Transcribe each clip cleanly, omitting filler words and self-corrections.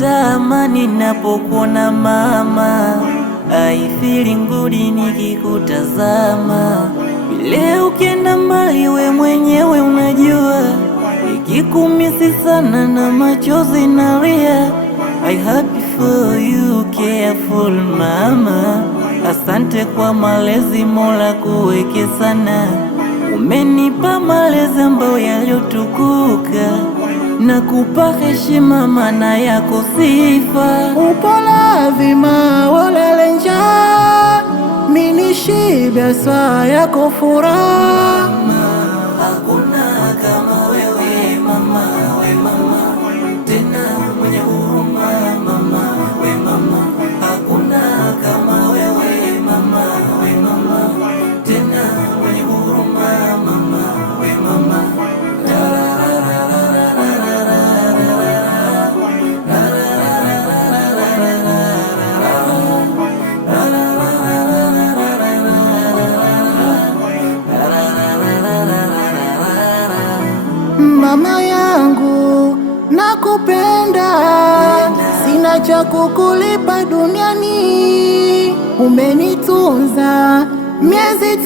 napata amani napokuona mama. I feeling good nikikutazama. Vile ukienda mbali we mwenyewe unajua, nikikumisi sana na machozi nalia. I happy for you, careful mama. Asante kwa malezi Mola kuweke sana. Umenipa malezi ambayo yaliyotukuka, na kupa heshima maana yako sifa. Upola vima walele njaa, mini shibe saa yako furaha. Hakuna kama wewe mama, we mama, tena mwenye huruma mama, we mama. Hakuna kama wewe mama, we mama, tena mwenye huruma mama, we mama. Mama yangu nakupenda, sina cha kukulipa duniani. Umenitunza miezi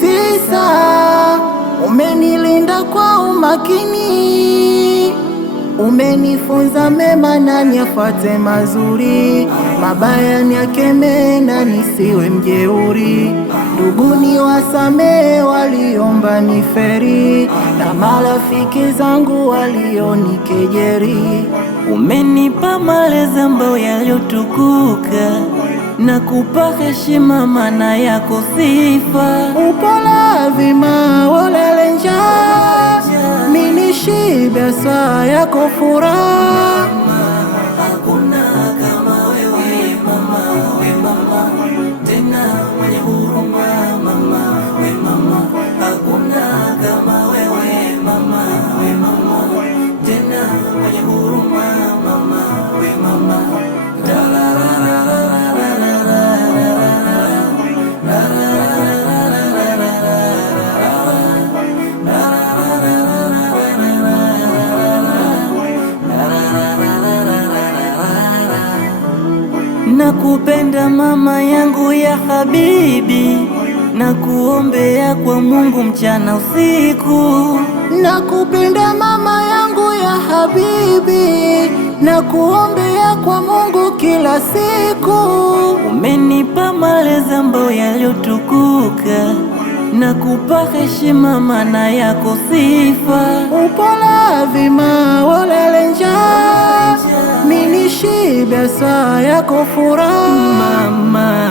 9, umenilinda kwa umakini. Umenifunza mema na nifuate mazuri, mabaya nikemee na nisiwe mjeuri. Ndugu ni wasamee waliomba niferi, na marafiki zangu walionikejeri. Umenipa malezi ambayo yaliyotukuka, na kupa heshima maana yako sifa. Upola vima walele njaa, mini shibe saa yako furaha. Hakuna kama wewe mama, we mama, tena mwenye huruma mama, we mama. Hakuna kama wewe mama, we mama, tena mwenye huruma mama, we mama. Nakupenda mama yangu ya habibi, nakuombea kwa Mungu mchana usiku. Nakupenda mama yangu ya habibi, nakuombea kwa Mungu kila siku. Umenipa malezi ambayo yaliyotukuka, na kupa heshima maana yako sifa. Upola vima walele njaa, mini shibe saa yako furaha. Mama